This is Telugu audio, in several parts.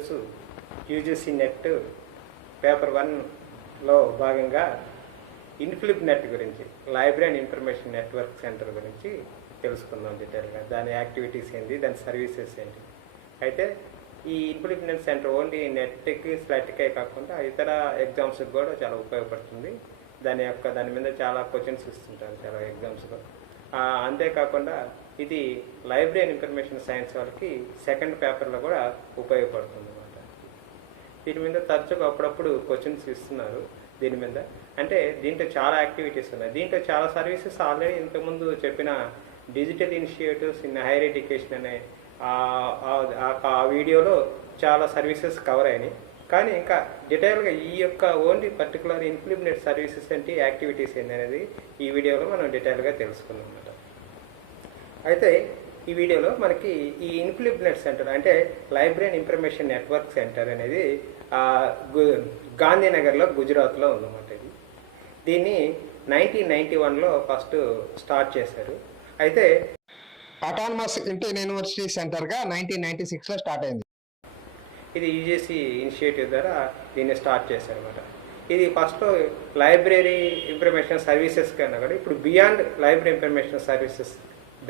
ఈరోజు యూజీసీ నెట్ పేపర్ 1లో భాగంగా ఇన్ఫ్లిప్ నెట్ గురించి, library and information network centre గురించి తెలుసుకుందాం డీటెయిల్గా. దాని యాక్టివిటీస్ ఏంటి, దాని సర్వీసెస్ ఏంటి. అయితే ఈ ఇన్ఫ్లిప్ నెట్ సెంటర్ ఓన్లీ నెట్కి స్లెట్కే కాకుండా ఇతర ఎగ్జామ్స్కి కూడా చాలా ఉపయోగపడుతుంది. దాని మీద చాలా క్వశ్చన్స్ ఇస్తుంటారు చాలా ఎగ్జామ్స్లో. అంతేకాకుండా ఇది లైబ్రరీ అండ్ ఇన్ఫర్మేషన్ సైన్స్ వాళ్ళకి సెకండ్ పేపర్లో కూడా ఉపయోగపడుతుంది అన్నమాట. దీని మీద తరచుగా అప్పుడప్పుడు క్వశ్చన్స్ ఇస్తున్నారు దీని మీద. అంటే దీంట్లో చాలా యాక్టివిటీస్ ఉన్నాయి. దీంట్లో చాలా సర్వీసెస్ ఆల్రెడీ ఇంతకుముందు చెప్పిన digital initiatives in higher education అనే ఆ వీడియోలో చాలా సర్వీసెస్ కవర్ అయినాయి. కానీ ఇంకా డీటెయిల్గా ఈ యొక్క ఓన్లీ పర్టికులర్ ఇన్ఫ్లిప్ నెట్ సర్వీసెస్ ఏంటి, యాక్టివిటీస్ ఏంటి అనేది ఈ వీడియోలో మనం డీటెయిల్గా తెలుసుకుందాం అన్నమాట. అయితే ఈ వీడియోలో మనకి ఈ ఇన్ఫ్లిప్ నెట్ సెంటర్ అంటే library and information network centre అనేది గాంధీనగర్లో గుజరాత్లో ఉందన్నమాట. దీన్ని 1991లో ఫస్ట్ స్టార్ట్ చేశారు. అయితే అటానమస్ ఇండియన్ యూనివర్సిటీ సెంటర్గా 1996లో స్టార్ట్ అయింది. ఇది యూజీసీ ఇనిషియేటివ్ ద్వారా దీన్ని స్టార్ట్ చేశారన్నమాట. ఇది ఫస్ట్ లైబ్రరీ ఇన్ఫర్మేషన్ సర్వీసెస్ కన్నా కూడా ఇప్పుడు బియాండ్ లైబ్రరీ ఇన్ఫర్మేషన్ సర్వీసెస్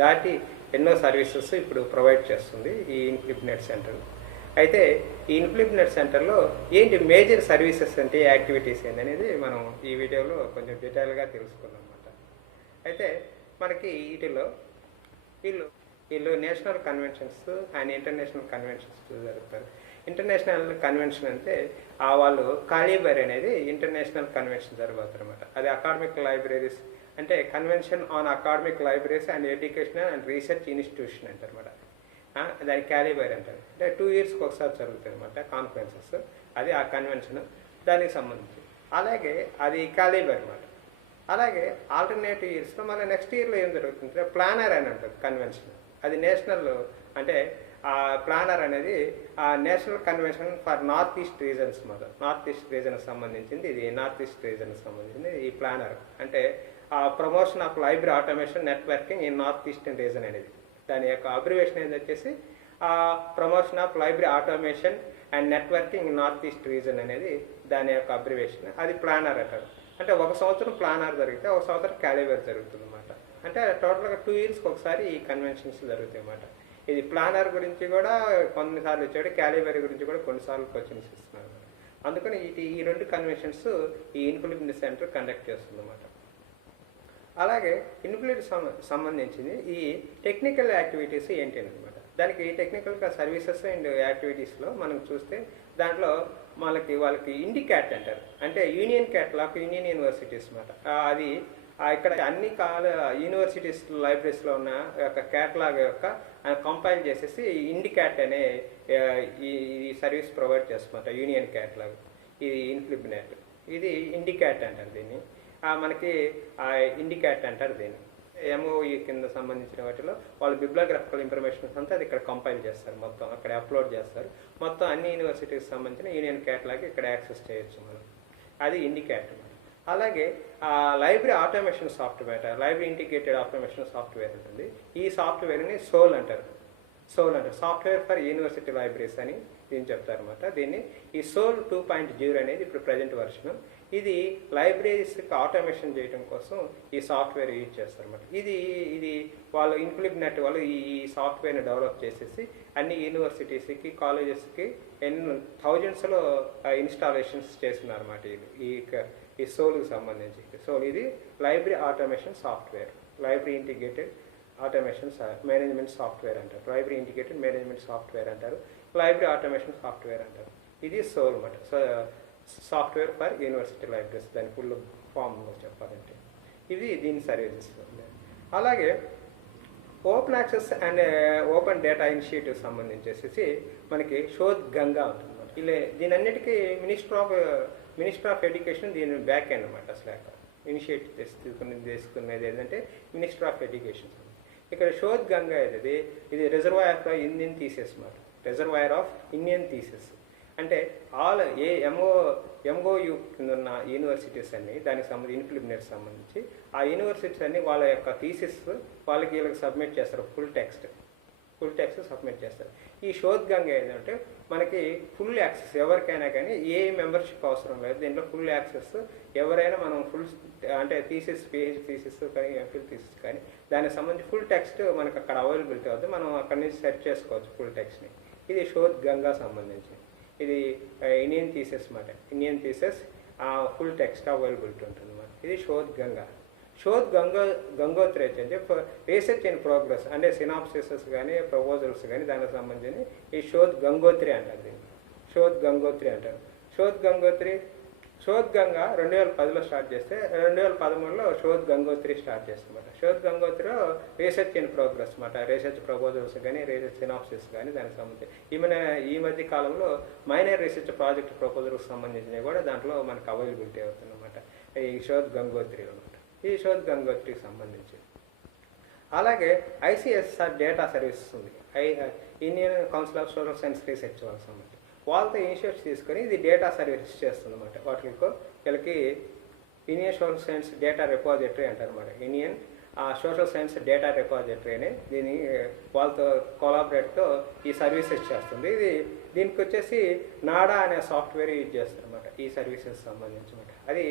దాటి ఎన్నో సర్వీసెస్ ఇప్పుడు ప్రొవైడ్ చేస్తుంది ఈ ఇన్ఫ్లిప్ నెట్ సెంటర్. అయితే ఈ ఇన్ఫ్లిప్ నెట్ సెంటర్లో ఏంటి మేజర్ సర్వీసెస్ అంటే యాక్టివిటీస్ ఏంటి అనేది మనం ఈ వీడియోలో కొంచెం డీటెయిల్గా తెలుసుకుందాం అన్నమాట. అయితే మనకి వీళ్ళు national conventions and international conventions జరుపుతారు. ఇంటర్నేషనల్ కన్వెన్షన్ అంటే వాళ్ళు కాలిబర్ అనేది ఇంటర్నేషనల్ కన్వెన్షన్ జరుగుతారు అనమాట. అది అకాడమిక్ లైబ్రరీస్ అంటే convention on academic libraries and educational and research institution అంటారు అనమాట. దాని క్యాలిబర్ అంటారు. అంటే 2 yearsకి ఒకసారి జరుగుతుంది అనమాట కాన్ఫరెన్సెస్. అది ఆ కన్వెన్షన్ దానికి సంబంధించి. అలాగే అది క్యాలిబర్ అనమాట. అలాగే ఆల్టర్నేటివ్ ఇయర్స్లో మళ్ళీ నెక్స్ట్ ఇయర్లో ఏం జరుగుతుందంటే ప్లానర్ అని ఉంటుంది కన్వెన్షన్. అది నేషనల్ అంటే ఆ ప్లానర్ అనేది national convention for north east reasons మాట. నార్త్ ఈస్ట్ రీజన్కి సంబంధించింది ఇది. నార్త్ ఈస్ట్ రీజన్కి సంబంధించింది ఈ ప్లానర్. అంటే promotion of library automation networking in north eastern region అనేది. దాని యొక్క అబ్రివేషన్ ఏంటి వచ్చేసి promotion of library automation and networking in north east region అనేది దాని యొక్క అబ్రివేషన్. అది ప్లానర్ అంటారు. అంటే 1 సంవత్సరం ప్లానర్ జరిగితే 1 సంవత్సరం క్యాలిబర్ జరుగుతుంది అన్నమాట. అంటే టోటల్గా 2 yearsకి ఒకసారి ఈ కన్వెన్షన్స్ జరుగుతాయి అన్నమాట. ఇది ప్లానర్ గురించి కూడా కొన్నిసార్లు వచ్చాడు, క్యాలిబర్ గురించి కూడా కొన్నిసార్లు క్వశ్చన్స్ ఇస్తున్నారు. అందుకని ఈ 2 కన్వెన్షన్స్ ఈ ఇన్ఫ్లిప్ నెట్ సెంటర్ కండక్ట్ చేస్తుంది అన్నమాట. అలాగే ఇన్ఫ్లిప్ సంబంధించింది ఈ టెక్నికల్ యాక్టివిటీస్ ఏంటి అనమాట. దానికి టెక్నికల్గా సర్వీసెస్ అండ్ యాక్టివిటీస్లో మనం చూస్తే దాంట్లో వాళ్ళకి ఇండిక్యాట్ అంటారు. అంటే యూనియన్ క్యాటలాగ్ యూనియన్ యూనివర్సిటీస్ అనమాట. అది ఇక్కడ అన్ని యూనివర్సిటీస్ లైబ్రరీస్లో ఉన్న యొక్క క్యాటలాగ్ యొక్క కంపైల్ చేసేసి ఇండిక్యాట్ అనే ఈ సర్వీస్ ప్రొవైడ్ చేస్తున్నమాట. యూనియన్ క్యాటలాగ్ ఇది ఇన్ఫ్లిప్ నెట్. ఇది ఇండిక్యాట్ అంటారు దీన్ని. మనకి ఇండిక్యాట్ అంటారు దీన్ని. ఎంఓఈ కింద సంబంధించిన వాటిలో వాళ్ళు బిబ్లియోగ్రాఫికల్ ఇన్ఫర్మేషన్స్ అంతా అది ఇక్కడ కంపైల్ చేస్తారు, మొత్తం అక్కడ అప్లోడ్ చేస్తారు. మొత్తం అన్ని యూనివర్సిటీకి సంబంధించిన యూనియన్ క్యాటలాగ్ ఇక్కడ యాక్సెస్ చేయొచ్చు మనం. అది ఇండిక్యాట్. అలాగే library automation software, library integrated automation software ఉంటుంది. ఈ సాఫ్ట్వేర్ని సోల్ అంటారు. సాఫ్ట్వేర్ ఫర్ యూనివర్సిటీ లైబ్రరీస్ అని దీన్ని చెప్తారనమాట. దీన్ని ఈ సోల్ 2.0 అనేది ఇప్పుడు ప్రజెంట్ వర్షన్. ఇది లైబ్రరీస్కి ఆటోమేషన్ చేయడం కోసం ఈ సాఫ్ట్వేర్ యూజ్ చేస్తారన్నమాట. ఇది వాళ్ళు ఇన్ఫ్లిప్ నెట్ వాళ్ళు ఈ సాఫ్ట్వేర్ని డెవలప్ చేసేసి అన్ని యూనివర్సిటీస్కి కాలేజెస్కి థౌజండ్స్లో ఇన్స్టాలేషన్స్ చేస్తున్నారన్నమాట. ఈ సోల్కి సంబంధించి. సోల్ ఇది library automation software, library integrated automation management software అంటారు. లైబ్రరీ ఇంటిగ్రేటెడ్ మేనేజ్మెంట్ సాఫ్ట్వేర్ అంటారు, లైబ్రరీ ఆటోమేషన్ సాఫ్ట్వేర్ అంటారు. ఇది సోల్ అన్నమాట. సాఫ్ట్వేర్ ఫర్ యూనివర్సిటీ లైబ్రరీస్ దాని ఫుల్ ఫామ్లో చెప్పాలంటే ఇది దీని సర్వీసెస్. అలాగే open access and open data initiative సంబంధించేసి మనకి శోధ్ గంగా ఉంటుంది అన్నమాట. దీని అన్నిటికీ మినిస్టర్ ఆఫ్ ఎడ్యుకేషన్ దీని బ్యాక్ ఎండ్ అనమాట. అసలు ఇనిషియేటివ్ తీసుకునేది ఏంటంటే మినిస్టర్ ఆఫ్ ఎడ్యుకేషన్. ఇక్కడ శోధ్ గంగా అనేది ఇది రిజర్వాయర్ ఆఫ్ ఇండియన్ థీసిస్ అన్నమాట. రిజర్వాయర్ ఆఫ్ ఇండియన్ థీసిస్ అంటే ఆల్ ఎంఓయు కింద ఉన్న యూనివర్సిటీస్ అన్ని దానికి సంబంధించి ఇన్ఫ్లిప్ నెట్ సంబంధించి ఆ యూనివర్సిటీస్ అన్ని వాళ్ళ యొక్క థీసిస్ వీళ్ళకి సబ్మిట్ చేస్తారు. Full text full text submit చేస్తారు. ఈ శోధ్ గంగ ఏంటంటే మనకి ఫుల్ యాక్సెస్ ఎవరికైనా కానీ ఏ మెంబర్షిప్ అవసరం లేదు. దీంట్లో ఫుల్ యాక్సెస్ ఎవరైనా మనం ఫుల్ అంటే థీసిస్, పిహెచ్డి థీసిస్ కానీ ఎంఫిల్ థీసిస్ కానీ దానికి సంబంధించి ఫుల్ టెక్స్ట్ మనకు అక్కడ అవైలబిలిటీ అవుతుంది. మనం అక్కడ నుంచి సెర్చ్ చేసుకోవచ్చు ఫుల్ టెక్స్ట్ని. ఇది శోధ్ గంగా సంబంధించి. ఇది ఇండియన్ థీసిస్ మాట. Indian thesis full text availability ఉంటుంది అన్నమాట. ఇది శోధ్ గంగా. శోధ్ గంగోత్రి అంటే రీసెర్చ్ ఇన్ ప్రోగ్రెస్ అంటే సినాప్సిసెస్ కానీ ప్రపోజల్స్ కానీ దానికి సంబంధించి ఈ శోధ్ గంగోత్రి అంటారు. దీన్ని శోధ్ గంగోత్రి అంటారు. శోధ్ గంగా 2010లో స్టార్ట్ చేస్తే 2013లో శోధ్ గంగోత్రి స్టార్ట్ చేస్తామన్నమాట. శోధ్ గంగోత్రిలో రీసెర్చ్ ఇన్ ప్రోగ్రెస్ అన్నమాట. రీసెర్చ్ ప్రపోజల్స్ కానీ రీసెర్చ్ సినాప్సిస్ కానీ దానికి సంబంధించి ఈ మధ్య కాలంలో మైనర్ రీసెర్చ్ ప్రాజెక్ట్ ప్రపోజల్కి సంబంధించినవి కూడా దాంట్లో మనకు అవైలబిలిటీ అవుతుంది అన్నమాట. ఈ శోధ్ గంగోత్రి అనమాట. ఈ శోధ్ గంగోత్రికి సంబంధించి. అలాగే ICSR డేటా సర్వీసెస్ ఉంది. Indian council of social science research వాళ్ళకి సంబంధించి వాళ్ళతో ఇనిషియేటివ్స్ తీసుకొని ఇది డేటా సర్వీసెస్ చేస్తుంది అన్నమాట. వీళ్ళకి Indian social science data repository అంటారు అన్నమాట. Indian social science data repository అని దీన్ని వాళ్ళతో కొలాబరేట్తో ఈ సర్వీసెస్ చేస్తుంది. దీనికి వచ్చేసి నాడా అనే సాఫ్ట్వేర్ యూజ్ చేస్తారు అన్నమాట. ఈ సర్వీసెస్ సంబంధించి అన్నమాట. అది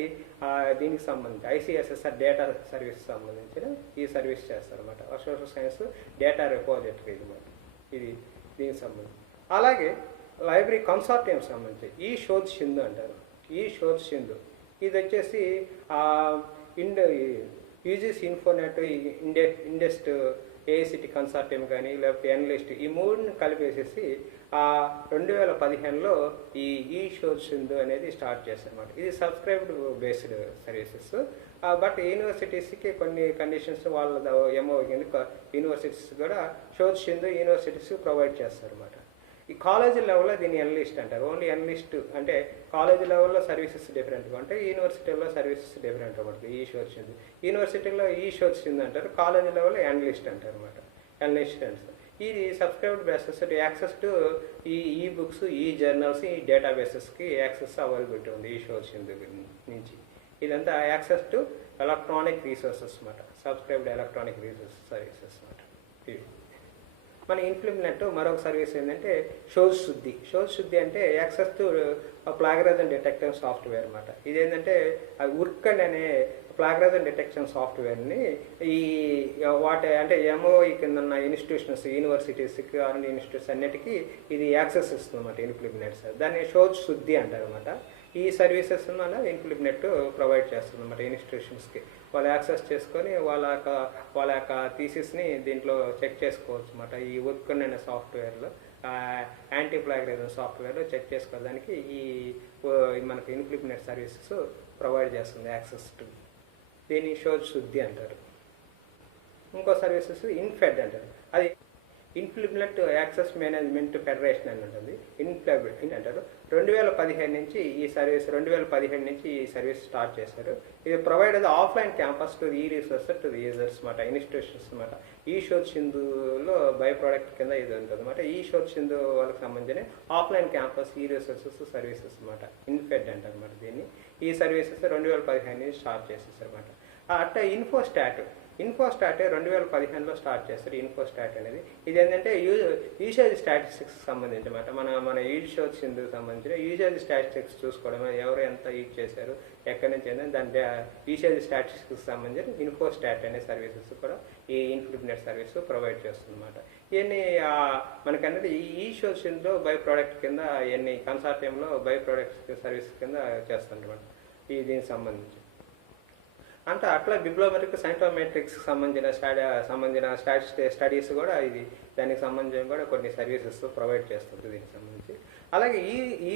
దీనికి సంబంధించి ICSSR డేటా సర్వీస్ సంబంధించిన ఈ సర్వీస్ చేస్తారు అన్నమాట. సోషల్ సైన్స్ డేటా రిపాజిటరీ ఇది దీనికి సంబంధించి. అలాగే లైబ్రరీ కన్సార్టియం సంబంధించి ఈ శోధ్ సింధు అంటారు. ఈ శోధ్ సింధు ఇది వచ్చేసి యూజీసీ ఇన్ఫోనెట్, ఇండెస్ట్, AICTE కన్సార్టియం కానీ లేకపోతే ఎన్లిస్ట్ ఈ మూడుని కలిపేసేసి 2015లో ఈ శోధ్ సింధు అనేది స్టార్ట్ చేశారు అన్నమాట. ఇది సబ్స్క్రైబ్డ్ బేస్డ్ సర్వీసెస్. బట్ యూనివర్సిటీస్కి కొన్ని కండిషన్స్ వాళ్ళ MO యూనివర్సిటీస్ కూడా శోధ్ సింధు యూనివర్సిటీస్ ప్రొవైడ్ చేస్తారు అన్నమాట. ఈ కాలేజీ లెవెల్లో దీన్ని ఎన్లిస్ట్ అంటారు. ఓన్లీ ఎన్లిస్ట్ అంటే కాలేజీ లెవెల్లో సర్వీసెస్ డిఫరెంట్గా ఉంటాయి, యూనివర్సిటీల్లో సర్వీసెస్ డిఫరెంట్గా ఉంటుంది. ఈ శోధ్ సింధు యూనివర్సిటీలో ఈ శోధ్ సింధు అంటారు, కాలేజీ లెవెల్లో ఎన్లిస్ట్ అంటారు అనమాట. ఎన్లిస్ట్ అంటారు. ఇది సబ్స్క్రైబ్డ్ బేసెస్ యాక్సెస్ టు ఈ బుక్స్, ఈ జర్నల్స్, ఈ డేటాబేసెస్కి యాక్సెస్ అవైలబిలిటీ ఉంది ఈ శోధ్ సింధు నుంచి. ఇదంతా యాక్సెస్ టు ఎలక్ట్రానిక్ రీసోర్సెస్ అన్నమాట. సబ్స్క్రైబ్డ్ ఎలక్ట్రానిక్ రీసోర్సెస్ సర్వీసెస్ అన్నమాట. మన ఇన్ఫ్లిబ్నెట్ మరొక సర్వీస్ ఏంటంటే శోధ్ శుద్ధి అంటే access to plagiarism detection software అన్నమాట. ఇదేంటంటే ఉర్కండ్ అనే ప్లాగరిజం డిటెక్షన్ సాఫ్ట్వేర్ని అంటే MOE కింద ఉన్న ఇన్స్టిట్యూషన్స్, యూనివర్సిటీస్కి ఇన్స్టిట్యూట్స్ అన్నిటికీ ఇది యాక్సెస్ ఇస్తుంది అన్నమాట ఇన్ఫ్లిబ్నెట్. దాన్ని శోధ్ శుద్ధి అంటారు అనమాట. ఈ సర్వీసెస్ మన ఇన్ఫ్లిబ్నెట్ ప్రొవైడ్ చేస్తుంది అన్నమాట ఇన్స్టిట్యూషన్స్కి. వాళ్ళు యాక్సెస్ చేసుకొని వాళ్ళ యొక్క థీసిస్ని దీంట్లో చెక్ చేసుకోవచ్చు అన్నమాట. ఈ ఉర్కండ్ అనే సాఫ్ట్వేర్లో యాంటీ ప్లాగరిజం సాఫ్ట్వేర్లో చెక్ చేసుకోవడానికి మనకి ఇన్ఫ్లిబ్నెట్ సర్వీసెస్ ప్రొవైడ్ చేస్తుంది యాక్సెస్ టు. దీన్ని శోధ్ శుద్ధి అంటారు. ఇంకో సర్వీసెస్ ఇన్ఫెడ్ అంటారు. అది ఇన్ఫ్లిబ్నెట్ యాక్సెస్ మేనేజ్మెంట్ ఫెడరేషన్ అని ఉంటుంది. ఇన్ఫ్లిబ్నెట్ అంటారు. 2015 నుంచి ఈ సర్వీస్ స్టార్ట్ చేశారు. ఇది ప్రొవైడ్ ఆఫ్లైన్ క్యాంపస్ టు ఈ రీసోర్సెస్ టు ది యూజర్స్ అన్నమాట, ఇన్స్టిట్యూషన్స్ అన్నమాట. ఈ శోధ్ సింధులో బై ప్రోడక్ట్ కింద ఇది ఉంటుంది అన్నమాట. ఈ శోధ్ సింధు వాళ్ళకి సంబంధించిన ఆఫ్లైన్ క్యాంపస్ ఈ రీసోర్సెస్ సర్వీసెస్ అన్నమాట. ఇన్ఫెడ్ అంటారు అన్నమాట దీన్ని. ఈ సర్వీసెస్ 2015 నుంచి స్టార్ట్ చేసేసారు అన్నమాట. అట్లా ఇన్ఫోస్టాట్ 2015లో స్టార్ట్ చేస్తారు. ఇన్ఫోస్టాట్ అనేది ఇది ఏంటంటే యూసేజ్ స్టాటిస్టిక్స్ సంబంధించి అన్నమాట. మన శోధ్ సింధుకు సంబంధించిన యూసేజ్ స్టాటిస్టిక్స్ చూసుకోవడం, ఎవరు ఎంత యూజ్ చేశారు, ఎక్కడి నుంచి ఏంటంటే దాని యూసేజ్ స్టాటిస్టిక్స్ సంబంధించిన ఇన్ఫోస్టాట్ అనే సర్వీసెస్ కూడా ఈ ఇన్ఫ్లిబ్నెట్ సర్వీస్ ప్రొవైడ్ చేస్తుంది అన్నమాట. ఇవన్నీ మనకనేది ఈ శోధ్ సింధులో బై ప్రోడక్ట్ కింద ఇవన్నీ కన్సార్టియంలో బై ప్రోడక్ట్ సర్వీస్ కింద చేస్తుంటారు దీనికి సంబంధించి. అంటే అట్లా బిబ్లోమెట్రిక్, సైంటోమెట్రిక్స్ సంబంధించిన స్టడీస్ కూడా దానికి సంబంధించిన కూడా కొన్ని సర్వీసెస్ ప్రొవైడ్ చేస్తుంది దీనికి సంబంధించి. అలాగే ఈ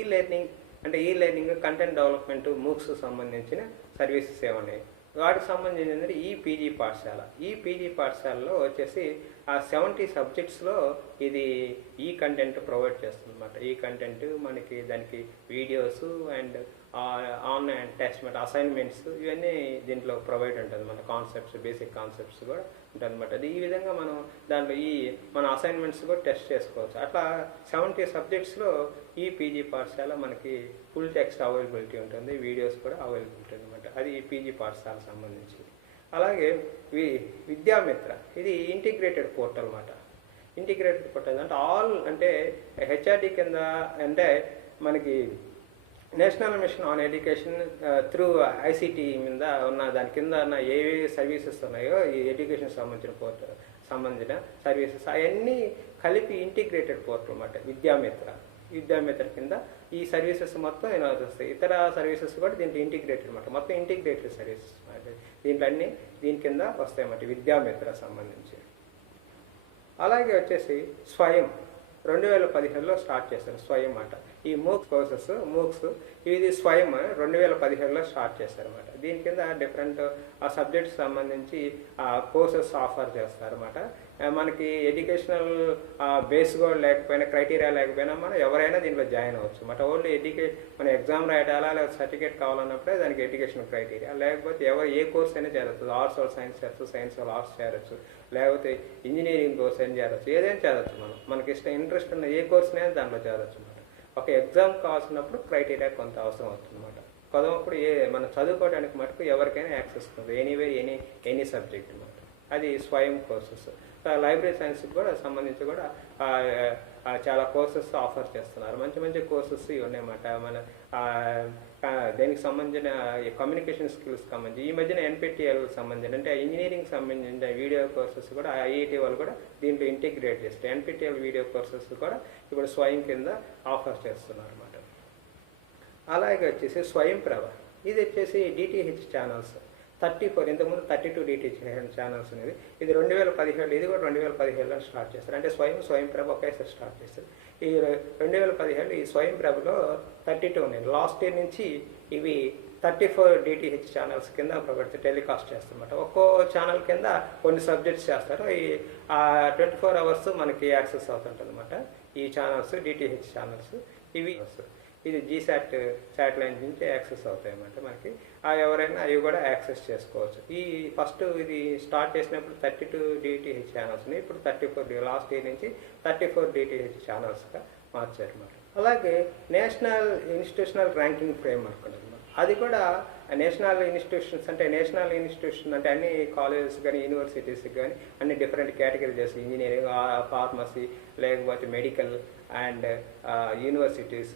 లెర్నింగ్ కంటెంట్ డెవలప్మెంట్, మూక్స్ సంబంధించిన సర్వీసెస్ ఏమున్నాయి వాటికి సంబంధించి ఈ పీజీ పాఠశాలలో వచ్చేసి 70 సబ్జెక్ట్స్లో ఇది ఈ కంటెంట్ ప్రొవైడ్ చేస్తుంది అన్నమాట. ఈ కంటెంట్ మనకి దానికి videos and online attachment, assignments ఇవన్నీ దీంట్లో ప్రొవైడ్ ఉంటుంది. మన కాన్సెప్ట్స్, బేసిక్ కాన్సెప్ట్స్ కూడా ఉంటుంది అనమాట. ఈ విధంగా మనం దాంట్లో మన అసైన్మెంట్స్ కూడా టెస్ట్ చేసుకోవచ్చు. అట్లా 70 సబ్జెక్ట్స్లో ఈ పీజీ పాఠశాల మనకి ఫుల్ టెక్స్ట్ అవైలబిలిటీ ఉంటుంది, వీడియోస్ కూడా అవైలబిలిటీ అనమాట. అది ఈ పీజీ పాఠశాల సంబంధించి. అలాగే విద్యామిత్ర ఇది ఇంటిగ్రేటెడ్ పోర్టల్ అన్నమాట. ఇంటిగ్రేటెడ్ పోర్టల్ అంటే ఆల్ అంటే హెచ్ఆర్డి కింద అంటే మనకి national mission on education through ICT మీద ఉన్న దాని కింద ఉన్న ఏవి సర్వీసెస్ ఉన్నాయో ఈ ఎడ్యుకేషన్ సంబంధించిన సర్వీసెస్ అవన్నీ కలిపి ఇంటిగ్రేటెడ్ పోర్టల్ అన్నమాట. విద్యామిత్ర కింద ఈ సర్వీసెస్ మొత్తం వస్తాయి. ఇతర సర్వీసెస్ కూడా దీంట్లో ఇంటిగ్రేటెడ్ అనమాట. మొత్తం ఇంటిగ్రేటెడ్ సర్వీసెస్ దీంట్లో అన్నీ దీని కింద వస్తాయి అన్నమాట, విద్యామిత్ర సంబంధించి. అలాగే వచ్చేసి స్వయం 2017లో స్టార్ట్ చేశారు. స్వయం అన్నమాట. ఈ మూక్స్ ఇది స్వయం 2017లో స్టార్ట్ చేశారన్నమాట. దీని కింద డిఫరెంట్ సబ్జెక్ట్స్ సంబంధించి కోర్సెస్ ఆఫర్ చేస్తారన్నమాట. మనకి ఎడ్యుకేషనల్ బేస్ కూడా లేకపోయినా, క్రైటీరియా లేకపోయినా మనం ఎవరైనా దీంట్లో జాయిన్ అవ్వచ్చు అన్నమాట. ఓన్లీ మన ఎగ్జామ్ రాయటాలా లేదా సర్టిఫికేట్ కావాలన్నప్పుడే దానికి ఎడ్యుకేషన్ క్రైటీరియా. లేకపోతే ఎవరు ఏ కోర్స్ అయినా చేరచ్చు. ఆర్ట్స్ వాళ్ళు సైన్స్ చేరచ్చు, సైన్స్ వాళ్ళు ఆర్ట్స్ చేరచ్చు, లేకపోతే ఇంజనీరింగ్ కోర్స్ అయినా చేరచ్చు, ఏదైనా చేరచ్చు. మనకి ఇంట్రెస్ట్ ఉన్న ఏ కోర్స్నైనా దాంట్లో చేరచ్చు అన్నమాట. ఒక ఎగ్జామ్ కావాల్సినప్పుడు క్రైటీరియా కొంత అవసరం అవుతుంది అన్నమాట. చదవప్పుడు మనం చదువుకోవడానికి మటుకు ఎవరికైనా యాక్సెస్ ఉంది, ఎనీవే ఎనీ సబ్జెక్ట్ అన్నమాట. అది స్వయం కోర్సెస్. లైబ్రరీ సైన్స్కి కూడా సంబంధించి కూడా చాలా కోర్సెస్ ఆఫర్ చేస్తున్నారు. మంచి మంచి కోర్సెస్ ఇవి ఉన్నాయన్నమాట. మన దేనికి సంబంధించిన కమ్యూనికేషన్ స్కిల్స్ సంబంధించి ఈ మధ్యన ఎన్పిటిఎల్ సంబంధించిన అంటే ఇంజనీరింగ్ సంబంధించిన వీడియో కోర్సెస్ కూడా ఐఐటి వాళ్ళు కూడా దీంట్లో ఇంటిగ్రేట్ చేస్తారు. ఎన్పిటిఎల్ వీడియో కోర్సెస్ కూడా ఇప్పుడు స్వయం కింద ఆఫర్ చేస్తున్నారు అన్నమాట. అలాగే వచ్చేసి స్వయం ప్రభ, ఇది వచ్చేసి డిటిహెచ్ ఛానల్స్ 34, ఇంతకుముందు 32 డిటిహెచ్ ఛానల్స్ అనేది. ఇది 2017, ఇది కూడా 2017లో స్టార్ట్ చేస్తారు. అంటే స్వయం ప్రభ ఒకేసారి స్టార్ట్ చేస్తారు. ఈ 2017 ఈ స్వయం ప్రభలో 32 ఉన్నాయి. లాస్ట్ ఇయర్ నుంచి ఇవి 34 డిటిహెచ్ ఛానల్స్ కింద టెలికాస్ట్ చేస్తారన్నమాట. ఒక్కో ఛానల్ కింద కొన్ని సబ్జెక్ట్స్ చేస్తారు. ఈ 24 అవర్స్ మనకి యాక్సెస్ అవుతుంటుంది అన్నమాట. ఈ ఛానల్స్ డిటిహెచ్ ఛానల్స్ ఇవి ఇది జీసాట్ శాటిలైట్ నుంచి యాక్సెస్ అవుతాయి అన్నమాట. మనకి ఎవరైనా అవి కూడా యాక్సెస్ చేసుకోవచ్చు. ఈ ఫస్ట్ ఇది స్టార్ట్ చేసినప్పుడు 32 డిటిహెచ్ ఛానల్స్ ఉన్నాయి. ఇప్పుడు 34, లాస్ట్ ఇయర్ నుంచి 34 డిటిహెచ్ ఛానల్స్గా మార్చారు అన్నమాట. అలాగే నేషనల్ ఇన్స్టిట్యూషనల్ ర్యాంకింగ్ ఫ్రేమ్వర్క్ ఉంది. అది కూడా నేషనల్ ఇన్స్టిట్యూషన్స్ అంటే అన్ని కాలేజెస్ కానీ యూనివర్సిటీస్కి కానీ అన్ని డిఫరెంట్ కేటగిరీ చేసి ఇంజనీరింగ్, ఫార్మసీ, లేకపోతే మెడికల్ అండ్ యూనివర్సిటీస్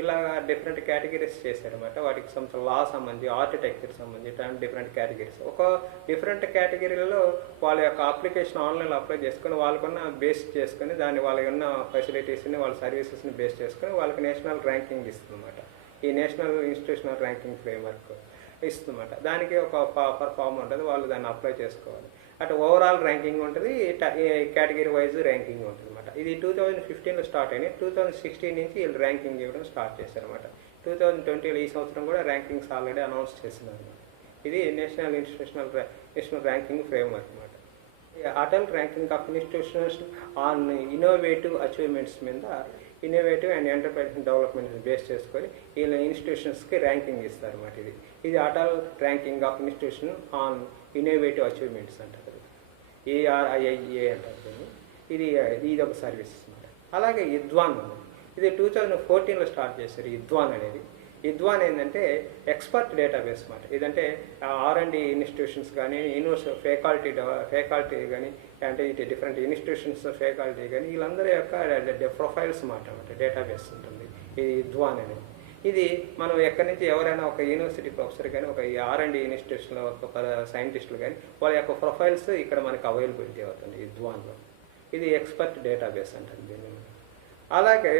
ఇలా డిఫరెంట్ కేటగిరీస్ చేశారన్నమాట. వాటికి లా సంబంధించి, ఆర్కిటెక్చర్ సంబంధించి డిఫరెంట్ కేటగిరీస్. ఒక డిఫరెంట్ కేటగిరీలలో వాళ్ళ యొక్క అప్లికేషన్ ఆన్లైన్లో అప్లై చేసుకొని వాళ్ళకున్న బేస్ చేసుకొని దాన్ని వాళ్ళకి ఉన్న ఫెసిలిటీస్ని వాళ్ళ సర్వీసెస్ని బేస్ చేసుకొని వాళ్ళకి నేషనల్ ర్యాంకింగ్ ఇస్తుందన్నమాట. ఈ నేషనల్ ఇన్స్టిట్యూషనల్ ర్యాంకింగ్ ఫ్రేమ్వర్క్ ఇస్తుందన్నమాట. దానికి ఒక ఫామ్ ఉంటుంది, వాళ్ళు దాన్ని అప్లై చేసుకోవాలి. అటు ఓవరాల్ ర్యాంకింగ్ ఉంటుంది, కేటగిరీ వైజ్ ర్యాంకింగ్ ఉంటుంది అన్నమాట. ఇది 2015లో స్టార్ట్ అయినాయి. 2016 నుంచి వీళ్ళు ర్యాంకింగ్ ఇవ్వడం స్టార్ట్ చేశారన్నమాట. 2020లో ఈ సంవత్సరం కూడా ర్యాంకింగ్స్ ఆల్రెడీ అనౌన్స్ చేస్తున్నారు. ఇది నేషనల్ ఇన్స్టిట్యూషనల్ ర్యాంకింగ్ ఫ్రేమ్వర్క్ అన్నమాట. Atal ranking of institutions on innovative achievements మీద innovative and enterprise development base చేసుకొని వీళ్ళ ఇన్స్టిట్యూషన్స్కి ర్యాంకింగ్ ఇస్తారు అన్నమాట. ఇది Atal ranking of institution on innovative achievements అంటారు, ARIIA అంటారు. ఇది ఒక సర్వీస్ అన్నమాట. అలాగే ఇద్వాన్ ఇది 2014లో స్టార్ట్ చేశారు. ఇద్వాన్ అనేది ఏంటంటే ఎక్స్పర్ట్ డేటాబేస్ అన్నమాట. ఇదంటే R&D ఇన్స్టిట్యూషన్స్ కానీ, ఫ్యాకల్టీ కానీ, అంటే ఇటు డిఫరెంట్ ఇన్స్టిట్యూషన్స్ ఫ్యాకల్టీ కానీ వీళ్ళందరి యొక్క ప్రొఫైల్స్ అన్నమాట డేటాబేస్ ఉంటుంది ఇది ఇద్వాన్ అనేది. ఇది మనం ఎక్కడి నుంచి ఎవరైనా ఒక యూనివర్సిటీ ప్రొఫెసర్ కానీ, ఒక R&D ఇన్స్టిట్యూషన్లో ఒక సైంటిస్టులు కానీ వాళ్ళ యొక్క ప్రొఫైల్స్ ఇక్కడ మనకు అవైలబిలిటీ అవుతుంది ఇద్వాన్లో. ఇది ఎక్స్పర్ట్ డేటాబేస్ అంటారు దీన్ని. అలాగే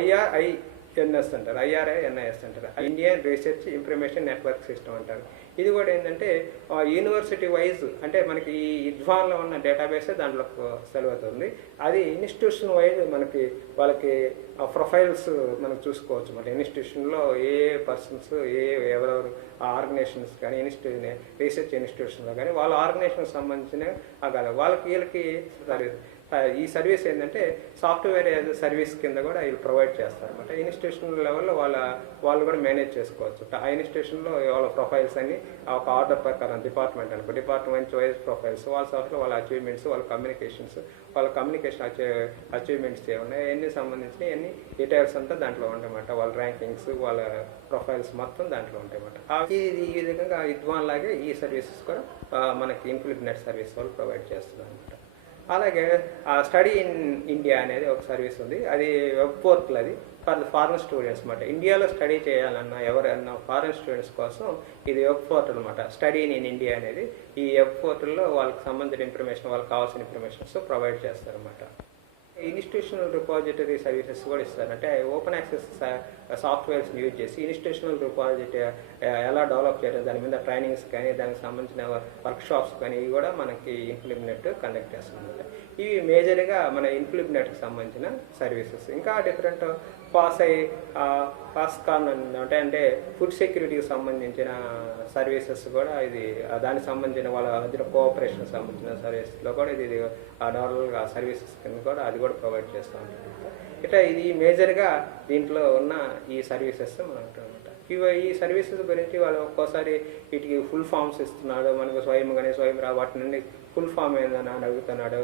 IRINS అంటారు, IRINS అంటారు, Indian research information network system అంటారు. ఇది కూడా ఏంటంటే యూనివర్సిటీ వైజ్ అంటే మనకి ఈ ఇద్వాన్లో ఉన్న డేటాబేసే దాంట్లో సెలవు అవుతుంది. అది ఇన్స్టిట్యూషన్ వైజ్ వాళ్ళకి ప్రొఫైల్స్ మనం చూసుకోవచ్చు. మన ఇన్స్టిట్యూషన్లో ఏ పర్సన్స్ ఎవరెవరు ఆర్గనైజేషన్స్ కానీ రీసెర్చ్ ఇన్స్టిట్యూషన్లో కానీ వాళ్ళ ఆర్గనైజేషన్కి సంబంధించిన వీళ్ళకి ఈ సర్వీస్ ఏంటంటే సాఫ్ట్వేర్ యాజ్ సర్వీస్ కింద కూడా వీళ్ళు ప్రొవైడ్ చేస్తారు అనమాట. ఇన్స్టిట్యూషన్ లెవెల్లో వాళ్ళు కూడా మేనేజ్ చేసుకోవచ్చు. ఆ ఇన్స్టిట్యూషన్లో వాళ్ళ ప్రొఫైల్స్ అన్ని ఒక ఆర్డర్ ప్రకారం డిపార్ట్మెంట్ వైజ్ ప్రొఫైల్స్, వాళ్ళ సాఫ్ట్వేర్ వాళ్ళ అచీవ్మెంట్స్, వాళ్ళ కమ్యూనికేషన్ అచీవ్మెంట్స్ ఏమున్నాయి అన్ని సంబంధించిన అన్ని డీటెయిల్స్ అంతా దాంట్లో ఉంటాయన్నమాట. వాళ్ళ ర్యాంకింగ్స్, వాళ్ళ ప్రొఫైల్స్ మొత్తం దాంట్లో ఉంటాయన్నమాట. ఈ విధంగా ఇద్వాన్ లాగే ఈ సర్వీసెస్ కూడా మనకి ఇన్ఫ్లిప్ నెట్ సర్వీస్ వాళ్ళు ప్రొవైడ్ చేస్తున్నారు అనమాట. అలాగే స్టడీ ఇన్ ఇండియా అనేది ఒక సర్వీస్ ఉంది. అది వెబ్ పోర్టల్, అది ఫర్ ఫారెన్ స్టూడెంట్స్ అనమాట. ఇండియాలో స్టడీ చేయాలన్నా ఎవరైనా ఫారెన్ స్టూడెంట్స్ కోసం ఇది వెబ్ పోర్టల్ అనమాట. స్టడీ ఇన్ ఇండియా అనేది ఈ వెబ్ పోర్టల్లో వాళ్ళకి సంబంధించిన ఇన్ఫర్మేషన్, వాళ్ళకి కావాల్సిన ఇన్ఫర్మేషన్స్ ప్రొవైడ్ చేస్తారన్నమాట. ఇన్స్టిట్యూషనల్ రిపాజిటరీ సర్వీసెస్ కూడా ఇస్తారు. అంటే ఓపెన్ యాక్సెస్ సాఫ్ట్వేర్స్ని యూజ్ చేసి ఇన్స్టిట్యూషనల్ రిపాజిటరీ ఎలా డెవలప్ చేయడం, దాని మీద ట్రైనింగ్స్ కానీ దానికి సంబంధించిన వర్క్షాప్స్ కానీ ఇవి కూడా మనకి ఇన్ఫ్లిబ్నెట్ కండక్ట్ చేస్తుంది. ఇవి మేజర్గా మన ఇన్ఫ్లిబ్నెట్కి సంబంధించిన సర్వీసెస్. ఇంకా డిఫరెంట్ పాస్కాన్ అంటే ఫుడ్ సెక్యూరిటీకి సంబంధించిన సర్వీసెస్ కూడా ఇది దానికి సంబంధించిన వాళ్ళ మధ్యన కోఆపరేషన్ సంబంధించిన సర్వీస్లో కూడా ఇది డెవలప్గా సర్వీసెస్ కింద కూడా అది కూడా ప్రొవైడ్ చేస్తూ ఉంటుంది. ఇట్లా ఇది మేజర్గా దీంట్లో ఉన్న ఈ సర్వీసెస్ మనం అంటామన్నమాట. ఈ సర్వీసెస్ గురించి వాళ్ళు ఒక్కోసారి వీటికి ఫుల్ ఫామ్స్ ఇస్తున్నాడు, మనకు స్వయం వాటి నుండి ఫుల్ ఫామ్ ఏందని అడుగుతున్నాడు.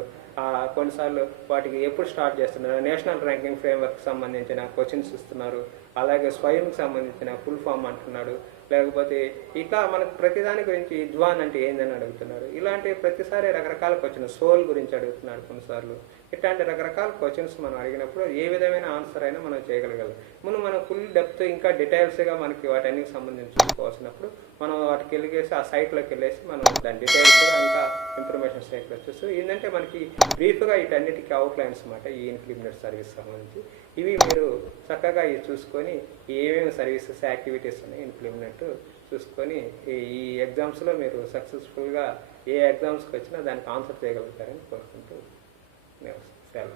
కొన్నిసార్లు వాటికి ఎప్పుడు స్టార్ట్ చేస్తున్నారు, నేషనల్ ర్యాంకింగ్ ఫ్రేమ్వర్క్ సంబంధించిన క్వశ్చన్స్ ఇస్తున్నారు, అలాగే స్వయంకి సంబంధించిన ఫుల్ ఫామ్ అంటున్నాడు. లేకపోతే ఇట్లా మనకు ప్రతిదాని గురించి ఇద్వాన్ అంటే ఏందని అడుగుతున్నారు. ఇలాంటి ప్రతిసారి రకరకాల క్వశ్చన్స్, సోల్ గురించి అడుగుతున్నాడు కొన్నిసార్లు. ఇట్లాంటి రకరకాల క్వశ్చన్స్ మనం అడిగినప్పుడు ఏ విధమైన ఆన్సర్ అయినా మనం చేయగలగాలి. మనం ఫుల్ డెప్త్ ఇంకా డీటెయిల్స్గా మనకి వాటన్నిటికి సంబంధించి చూసుకోవాల్సినప్పుడు మనం వాటికి వెళ్ళేసి ఆ సైట్లోకి వెళ్ళేసి మనం దాని డీటెయిల్స్గా ఇంకా ఇన్ఫర్మేషన్ సేకరించవచ్చు. ఏంటంటే మనకి బ్రీఫ్గా వీటన్నిటికీ అవుట్లైన్స్ అన్నమాట ఈ ఇన్ఫ్లిబ్నెట్ సర్వీస్ సంబంధించి. ఇవి మీరు చక్కగా ఇవి చూసుకొని ఏమేమి సర్వీసెస్ యాక్టివిటీస్ ఉన్నాయి ఇన్ఫ్లిబ్నెట్ చూసుకొని ఈ ఎగ్జామ్స్లో మీరు సక్సెస్ఫుల్గా ఏ ఎగ్జామ్స్కి వచ్చినా దానికి ఆన్సర్ చేయగలుగుతారని కోరుకుంటూ సెలవు.